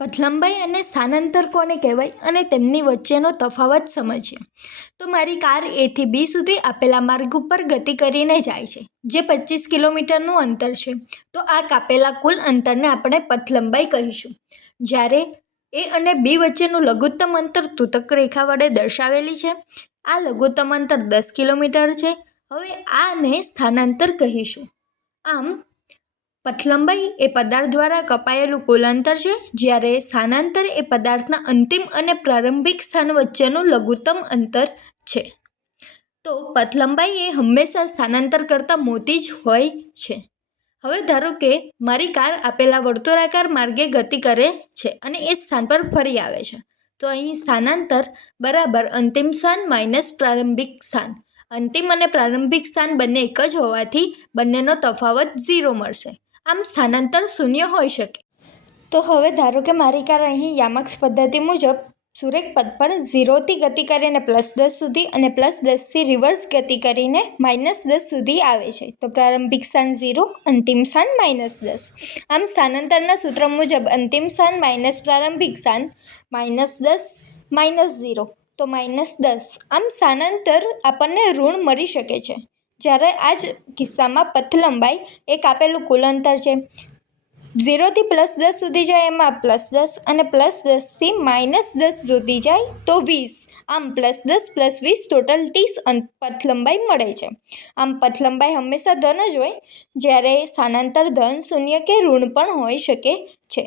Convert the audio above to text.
પથલંબાઈ અને સ્થાનાંતર કોને કહેવાય અને તેમની વચ્ચેનો તફાવત સમજીએ. તો મારી કાર A થી B સુધી આપેલા માર્ગ ઉપર ગતિ કરીને જાય છે, જે 25 કિલોમીટરનું અંતર છે. તો આ કાપેલા કુલ અંતરને આપણે પથલંબાઈ કહીશું. જ્યારે A અને B વચ્ચેનું લઘુત્તમ અંતર તૂતક રેખા વડે દર્શાવેલી છે. આ લઘુત્તમ અંતર 10 કિલોમીટર છે. હવે આને સ્થાનાંતર કહીશું. આમ પથલંબાઈ એ પદાર્થ દ્વારા કપાયેલું કુલ અંતર છે, જ્યારે સ્થાનાંતર એ પદાર્થના અંતિમ અને પ્રારંભિક સ્થાન વચ્ચેનું લઘુત્તમ અંતર છે. તો પથલંબાઈ એ હંમેશા સ્થાનાંતર કરતાં મોટી જ હોય છે. હવે ધારો કે મારી કાર આપેલા વર્તુળાકાર માર્ગે ગતિ કરે છે અને એ સ્થાન પર ફરી આવે છે. તો અહીં સ્થાનાંતર બરાબર અંતિમ સ્થાન માઇનસ પ્રારંભિક સ્થાન. અંતિમ અને પ્રારંભિક સ્થાન બંને એક જ હોવાથી બંનેનો તફાવત 0 મળશે. આમ સ્થાનાંતર શૂન્ય હોઈ શકે. તો હવે ધારો કે મારી કાર અહીં યામાક્સ પદ્ધતિ મુજબ સુરેખ પથ પર 0થી ગતિ કરીને +10 સુધી અને +10થી રિવર્સ ગતિ કરીને -10 સુધી આવે છે. તો પ્રારંભિક સ્થાન 0, અંતિમ સ્થાન -10. આમ સ્થાનાંતરના સૂત્ર મુજબ અંતિમ સ્થાન માઇનસ પ્રારંભિક સ્થાન -10 -0 તો -10. આમ સ્થાનાંતર આપણને ઋણ મળી શકે છે. જ્યારે આ જ કિસ્સામાં પથલંબાઈ એક આપેલું કુલ અંતર છે. 0થી +10 સુધી જાય એમાં +10 અને +10થી -10 સુધી જાય તો 20. આમ +10 + 20 ટોટલ 30 પથલંબાઈ મળે છે. આમ પથલંબાઈ હંમેશા ધન જ હોય, જ્યારે સ્થાનાંતર ધન, શૂન્ય કે ઋણ પણ હોઈ શકે છે.